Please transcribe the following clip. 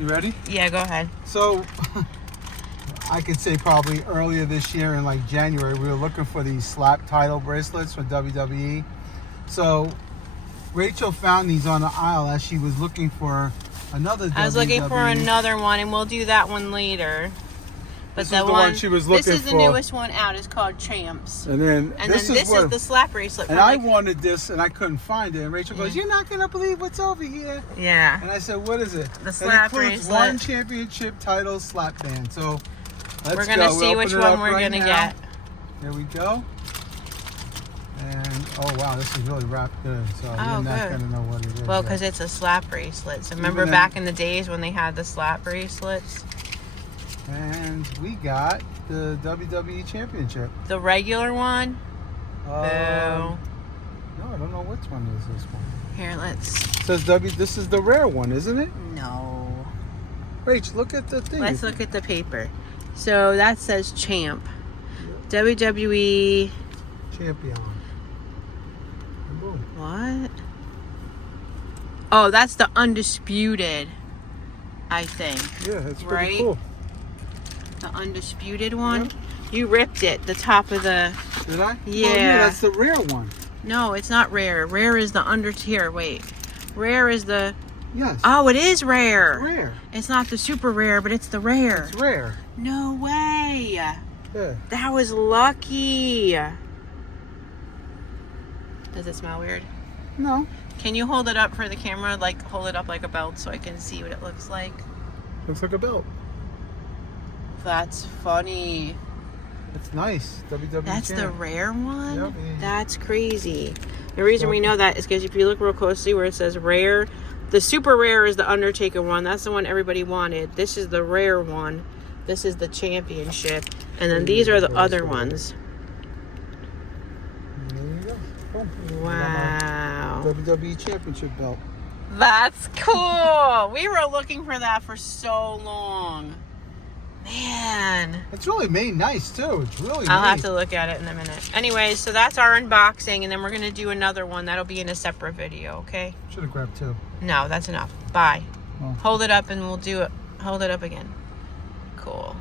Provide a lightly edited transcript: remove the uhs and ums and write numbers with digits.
You ready? Yeah, go ahead. So, I could say probably earlier this year in like January, we were looking for these slap title bracelets from WWE. So, Rachel found these on the aisle as she was looking for another WWE. I was looking for another one, and we'll do that one later. But This is the one she was looking for. This is the newest one out. It's called Champs. And then this is the slap bracelet. And I wanted this, and I couldn't find it. And Rachel goes, "You're not gonna believe what's over here." Yeah. And I said, "What is it?" The slap bracelet. It includes bracelet. one championship title slap band. So we're gonna see which one we're gonna get. There we go. And oh wow, this is really wrapped good. So you're not gonna know what it is. Well, because it's a slap bracelet. So remember back in the days when they had the slap bracelets? And we got the WWE Championship. The regular one? Boo. No, I don't know which one is this one. Here, let's... It says this is the rare one, isn't it? No. Rach, look at the thing. Let's look at the paper. So that says Champ. Yeah. WWE... Champion. Boom. What? Oh, that's the Undisputed, I think. Yeah, that's pretty cool. The Undisputed one? Yep. You ripped it, the top of the... Did I? Yeah. Oh, yeah, that's the rare one. No, it's not rare. Rare is the here, wait. Rare is the... Yes. Oh, it is rare. It's rare. It's not the super rare, but it's the rare. It's rare. No way. Yeah. That was lucky. Does it smell weird? No. Can you hold it up for the camera? Like, hold it up like a belt so I can see what it looks like? Looks like a belt. That's funny. It's nice. WWE That's champ. The rare one? Yep. That's crazy. The reason we know that is because if you look real closely where it says rare, the super rare is the Undertaker one. That's the one everybody wanted. This is the rare one. This is the championship. And then these are the other ones. There you go. Boom. Wow. WWE Championship belt. That's cool. We were looking for that for so long. Man. It's really made nice, too. It's really I'll have to look at it in a minute. Anyways, so that's our unboxing, and then we're going to do another one. That'll be in a separate video, okay? Should have grabbed two. No, that's enough. Bye. Oh. Hold it up, and we'll do it. Hold it up again. Cool.